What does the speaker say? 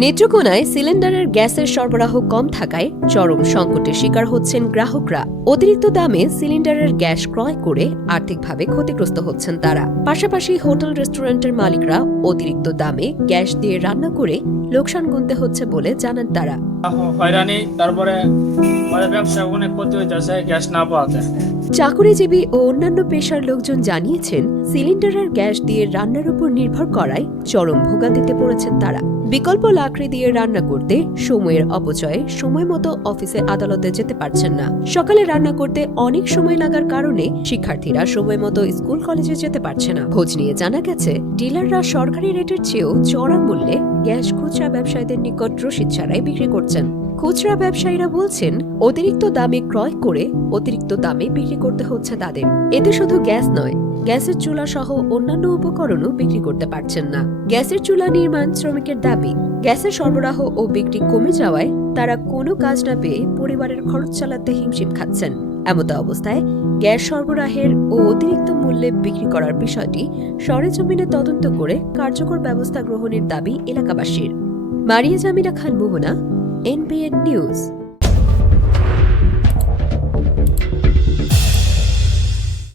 নেত্রকোনায় সিলিন্ডারের গ্যাসের সরবরাহ কম থাকায় চরম সংকটের শিকার হচ্ছেন গ্রাহকরা। অতিরিক্ত দামে সিলিন্ডারের গ্যাস ক্রয় করে আর্থিকভাবে ক্ষতিগ্রস্ত হচ্ছেন তারা। পাশাপাশি হোটেল রেস্টুরেন্টের মালিকরা অতিরিক্ত দামে গ্যাস দিয়ে রান্না করে লোকসান গুনতে হচ্ছে বলে জানান তারা। হয়রানি, তারপরে ব্যবসা অনেক ক্ষতি হইতেছে গ্যাস না পাওয়াতে। চাকুরিজীবী ও অন্যান্য পেশার লোকজন জানিয়েছেন, সিলিন্ডারের গ্যাস দিয়ে রান্নার উপর নির্ভর করায় চরম ভোগান্তিতে পড়েছেন তারা। বিকল্প লাকড়ি দিয়ে রান্না করতে সময়ের অপচয়ে সময় মতো অফিসে আদালতে যেতে পারছেন না। সকালে রান্না করতে অনেক সময় লাগার কারণে শিক্ষার্থীরা সময় মতো স্কুল কলেজে যেতে পারছে না। খোঁজ নিয়ে জানা গেছে, ডিলাররা সরকারি রেটের চেয়েও চড়া মূল্যে গ্যাস খুচরা ব্যবসায়ীদের নিকট রসিদ ছাড়াই বিক্রি করছেন। খুচরা ব্যবসায়ীরা বলছেন, অতিরিক্ত দামে ক্রয় করে অতিরিক্ত দামে বিক্রি করতে হচ্ছে তাদের। এতে শুধু গ্যাস নয়, গ্যাসের চুলা সহ অন্যান্য উপকরণও বিক্রি করতে পারছেন না। গ্যাসের চুলা নির্মাণ শ্রমিকের দাবি, গ্যাসের সরবরাহ ও বিক্রি কমে যাওয়ায় তারা কোনো কাজ না পেয়ে পরিবারের খরচ চালাতে হিমশিম খাচ্ছেন। এমত অবস্থায় গ্যাস সরবরাহের ও অতিরিক্ত মূল্যে বিক্রি করার বিষয়টি সরেজমিনে তদন্ত করে কার্যকর ব্যবস্থা গ্রহণের দাবি এলাকাবাসীর। মারিয়া জামিলা খান মোহনা, NBN নিউজ।